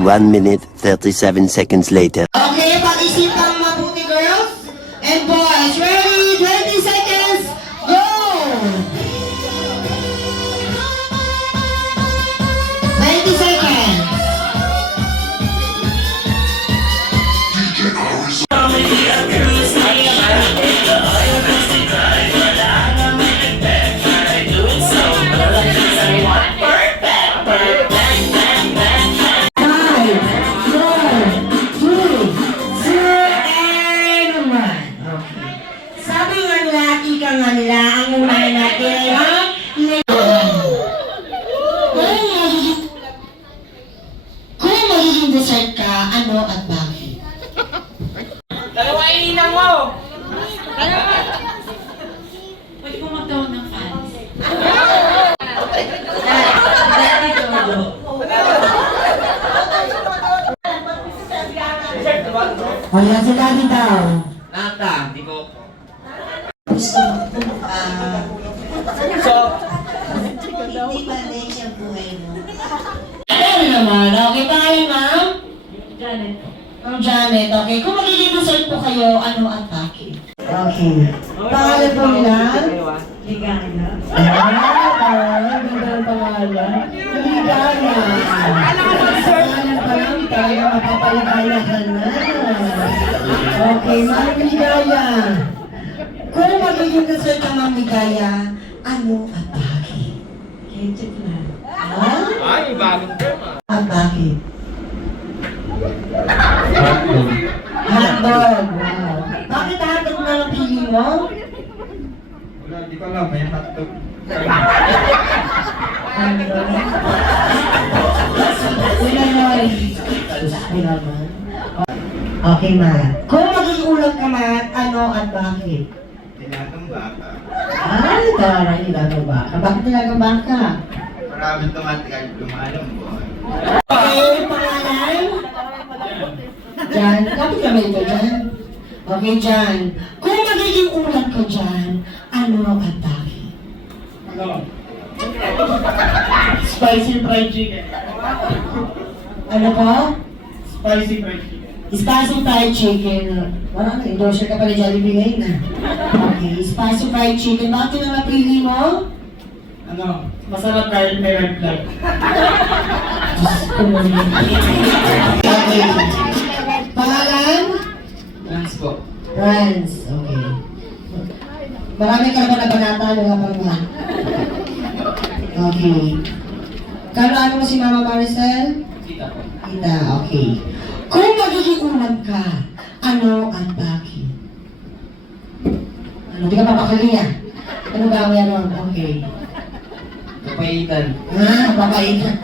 1 minute, 37 seconds later. Okay, pag-isipang mabuti, girls and boys. Ready? 20 seconds, go! 20 seconds. Ang unahin natin ay ang kung magiging dessert ka, ano at bakit? Dalawa ininang mo! Pwede ko magtawag ng fans. Wala si Daddy daw. Nata, di ko. Gusto So, hindi ba next ang buhay mo? Ano naman? Okay, pangalan ma'am? Janet. Ma'am Janet, okay. Kung magiging dessert po kayo, ano at bakit? Okay. Pangalan po nila? Ligaya. Ang ganda ng pangalan. Ligaya. Pangalan pa lang, talaga mapapaligaya ka na. Okay, Ma'am Ligaya. Kung magiging dessert ka, Ma'am Ligaya, ano at bakit? Ketchup na. Ha? ay, bagong term ah. At bakit? Hotdog. Wow. Bakit hotdog na lang pili mo? Wala, di ko alam, may hotdog. Okay, ma. Kung magiging ulam ka, ma, ano at bakit? Tinatong baka. Ay, tara, nilagang baka. Bakit nilagang baka? Maraming tumatikay, lumalang mo. Okay, pangalan? Jan. Kapit kami ito, Jan. Okay, Jan. Kung magiging ulam ka, Jan, ano at bakit? Ano? Spicy fried chicken. Ano po? Spicy fried chicken. Spicy fried chicken. Parang endorser ka pala Jollibee ngayon na. Okay, spicy fried chicken. Bakit yun ang napili mo? Ano? Masarap kahit may red flag. Okay. Pangalan? Thanks po. Friends. Okay. Marami ka naman na banata, wala pa naman. Okay. Ano mo si Mama Maricel? Kita po. Kita, okay. Kung magiging ulam ka, ano at bakit? Ano, di ka papakaliya? Ano ba ang meron? Okay. Kapaitan. Papaitan.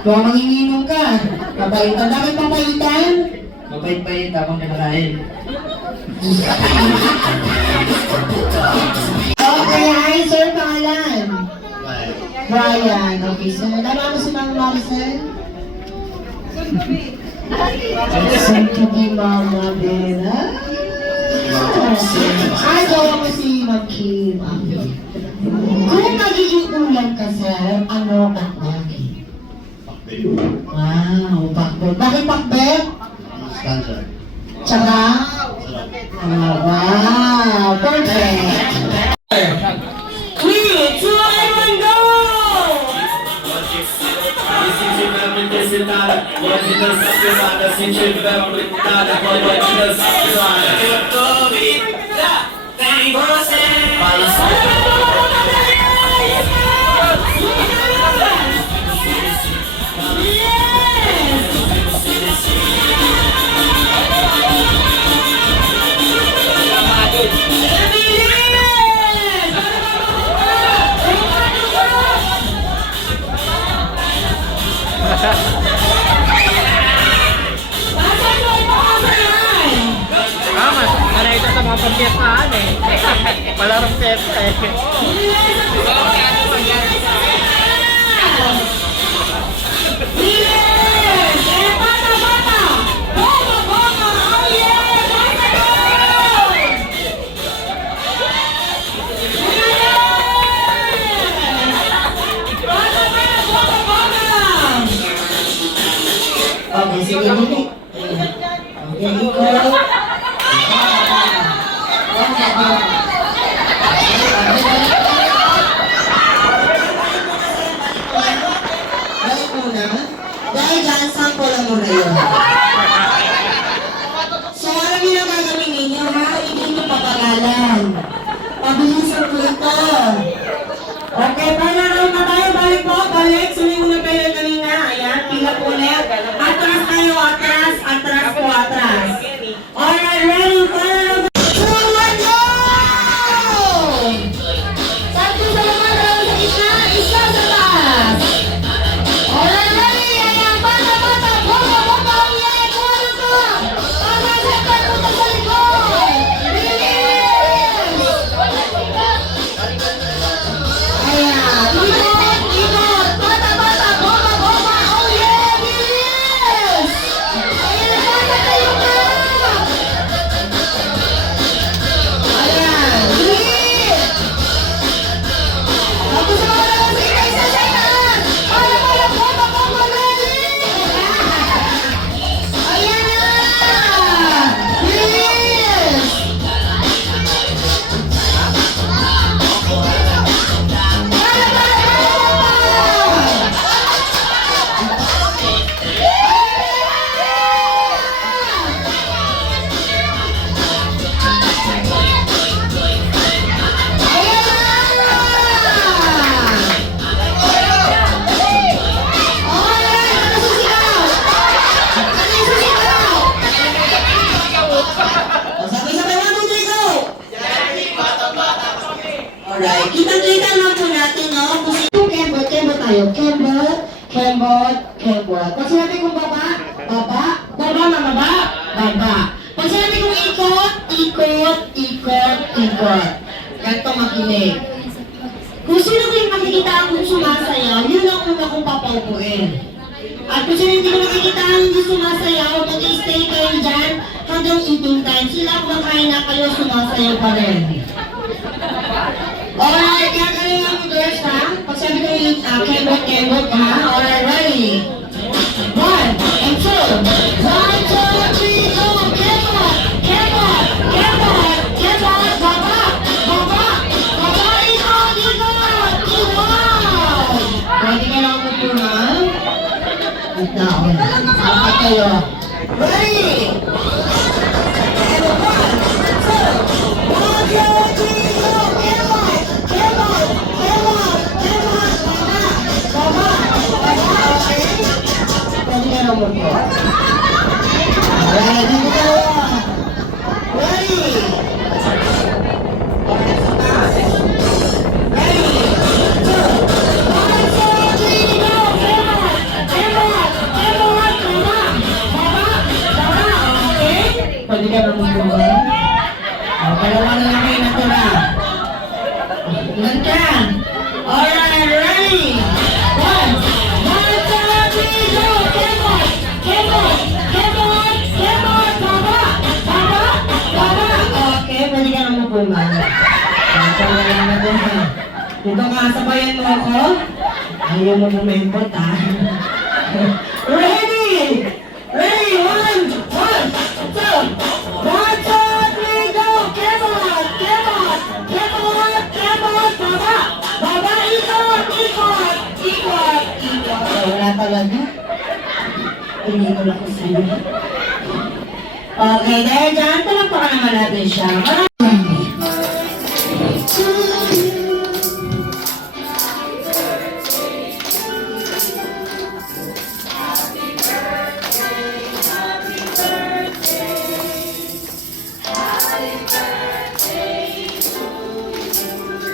Kung manginginom ka, papaitan. Bakit papaitan? Mapait-pait akong kinakain. Okay, hi sir, pangalan? Brian. Okay, so tama mo si Mama Maricel? Soon to be Mama din. Ay, gawa mo si Ma'am Kim. Okay. Kung magiging ulam ka, sir, ano at bakit? Wow, pakbet. Bakit pakbet? Standard. Tsaka? Wow, perfect. 3, 2, 1, go! Sanay ito sa mga pagkesaan eh. Palarong pesta eh. sige, dali. Okay, ikot. Balik muna. Dahil dyan, sample lang muna yun. So, alam niyo ang gagawin ninyo, ha? Hindi nyo papagalan. Pabilisan ko ito. Okay, palaroon na tayo. Balik po, balik. Suling muna kayo kanina. Ayan, pila po ulit. Atras tayo, atras. Atras po, atras. Alright, ready? Palaroon. 2, 1, go! Satu sa naman, dalawa sa gitna, isa sa taas. Alright, ready? Ayan, bata-bata. Bata-bata. Ayan, kuha ito. Pag-asakan mo sa likod. Bilis! Ayan, ikot, ikot. Bata-bata. Goma-goma. Oh yeah, bilis! Ayan, bata kayo na. Ayan, bilis! Tapos na wala sa isa sa taas. Para, goma-goma, bilis! Ayan na! Bilis! Alright, kitang-kita lang po natin, no? Kung ito, kembot tayo. Kembot. Pag sinabi kong baba, baba. Pag sinabi kong ikot. Ganito makinig. Kung sino ko yung makikita akong sumasayaw, yun ang una kong papaupuin. At kung sino hindi ko nakikita ang hindi sumasayaw, mag-stay kayo dyan hanggang eating time. Sila kumakain na kayo, sumasayaw pa rin. Alright, kaya kanina mo girls ha? Pag sabi ko yung kembot ha? Alright, ready? 1 and 2. 1, 2, 3, go! Kembot! Baba! Ikot! Pwede ka lang pupunan? At naon. Saka kayo. Ready? And 1, 2, 1, 2, 3, go! Nomor po. Alright, dito tayo. Ready? Ready? 2, 1, 2, 3, go! Kembot! Baba! Okay? Pwede ka naman po ba? Dalawa na lang kayo natula. Ilan ka? Alright, ready? 1, 2, 3, go! Okay, pwede ka naman po ba? Dito ka, sabayan mo ako. Ayaw mo bumempot ha. Ready! 1, 2, 1, 2, 3, go! Kembot! Baba! Ikot! Wala talaga. Hindi ko lang sa'yo. Okay, dahil dyan, palakpakan naman natin siya.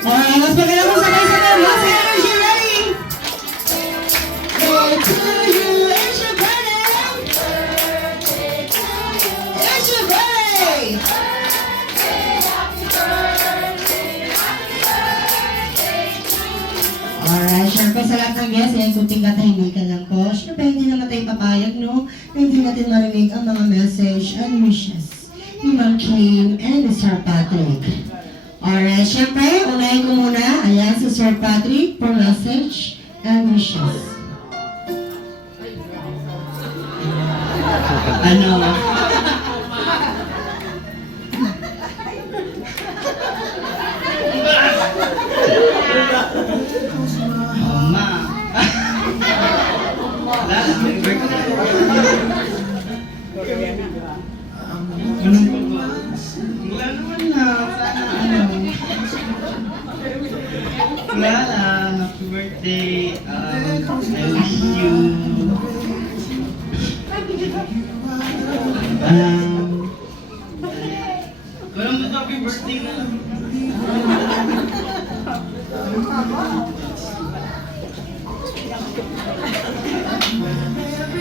Okay, mas maganda kung sabay-sabay. Mas energy, ready? Go to you, it's your birthday! It's your birthday! Alright, syempre sa lahat ng guests, yan kunting katahimikan lang po. Syempre hindi naman tayo papayag, no? Na hindi natin marinig ang mga message and wishes ni Ma'am Kim and Sir Patrick. Alright, syempre, unahin ko muna, ayan si Sir Patrick for message and wishes. Ano? Ma. Wala lang, may birthday. Anong ba? Wala naman na. Sana ano. Wala lang. Happy birthday. I wish you. Walang happy birthday na.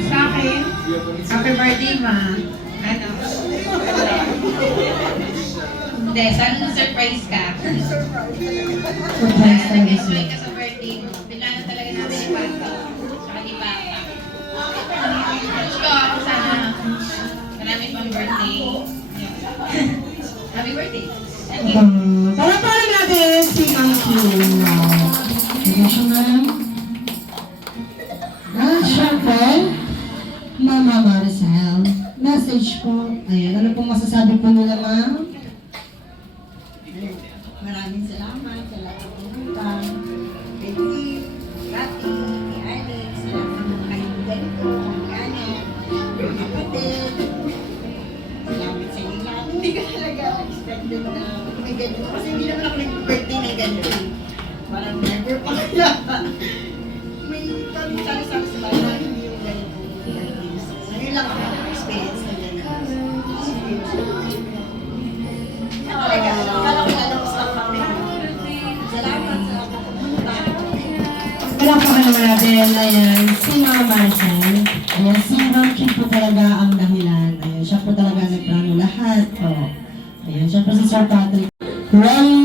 Sa akin, happy birthday, ma. Ano? Hindi, sana na-surprise ka. Surprise Sana talaga nag-enjoy siya. ka sa birthday mo. Pilanan talaga namin ni Papa. Saka ni Papa. Wish ko ako sana marami pang birthday. Happy birthday. Thank you. Palapalin natin si Ma'am Q. Ito siya, ma'am. Siyempre, Mama Maricel, message po. Ayan, ano pong masasabi po nila, ma'am? Maraming salamat sa lahat ng pumunta. Kay Louie, Rati, kay Alex, sa lahat ng mga kaibigan ko, kay Janet, kay kapatid. Salamat sa inyo lahat. Hindi ko talaga expect din na may ganito. Kasi hindi naman ako nag-birthday na ganito. Parang never pa kaya. May kami sari-sari sa bahay, hindi yung ganito. So, ngayon lang ako experience na ganito. Talaga, akala ko lalabas lang kami. Salamat sa pumunta. Palakpakan naman natin, ayan, si Mama Maricel. Ayan, si Ma'am Q po talaga ang dahilan. Ayan, siya po talaga nagplano lahat. Oh. Ayan, siya po si Sir Patrick. Rolling